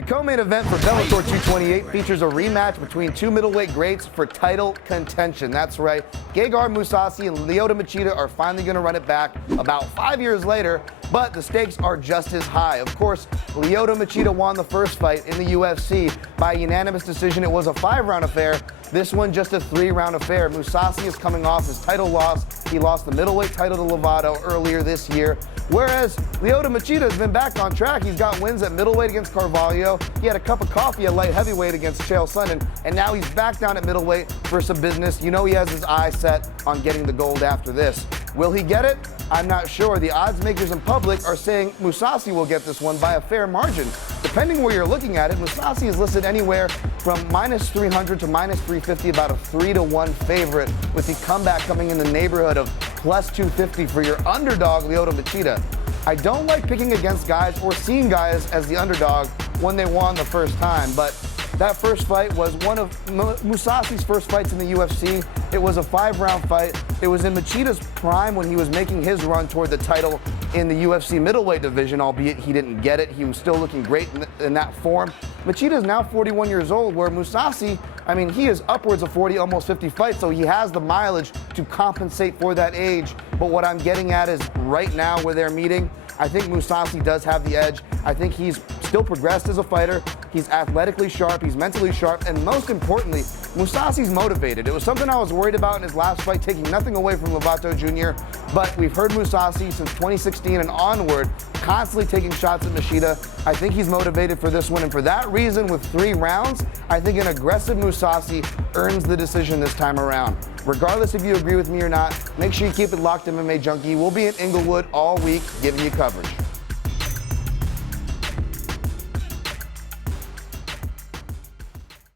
The co-main event for Bellator 228 features a rematch between two middleweight greats for title contention. That's right, Gegard Mousasi and Lyoto Machida are finally going to run it back about 5 years later, but the stakes are just as high. Of course, Lyoto Machida won the first fight in the UFC by unanimous decision. It was a 5-round affair. This one just a 3-round affair. Mousasi is coming off his title loss. He lost the middleweight title to Lyoto earlier this year, whereas Lyoto Machida has been back on track. He's got wins at middleweight against Carvalho. He had a cup of coffee at light heavyweight against Chael Sonnen, and now he's back down at middleweight for some business. You know he has his eye set on getting the gold after this. Will he get it? I'm not sure. The odds makers in public are saying Mousasi will get this one by a fair margin. Depending where you're looking at it, Mousasi is listed anywhere from -300 to -350, about a 3-1 favorite, with the comeback coming in the neighborhood of +250 for your underdog, Lyoto Machida. I don't like picking against guys or seeing guys as the underdog when they won the first time, but that first fight was one of Mousasi's first fights in the UFC. It was a 5-round fight. It was in Machida's prime when he was making his run toward the title in the UFC middleweight division, albeit he didn't get it. He was still looking great in that form. Machida is now 41 years old, where Mousasi, I mean, he is upwards of 40, almost 50 fights, so he has the mileage to compensate for that age. But what I'm getting at is right now where they're meeting, I think Mousasi does have the edge. I think he's still progressed as a fighter. He's athletically sharp, he's mentally sharp, and most importantly, Mousasi's motivated. It was something I was worried about in his last fight, taking nothing away from Lyoto Jr., but we've heard Mousasi since 2016 and onward, constantly taking shots at Machida. I think he's motivated for this one, and for that reason, with 3 rounds, I think an aggressive Mousasi earns the decision this time around. Regardless if you agree with me or not, make sure you keep it locked, MMA Junkie. We'll be in Inglewood all week giving you coverage.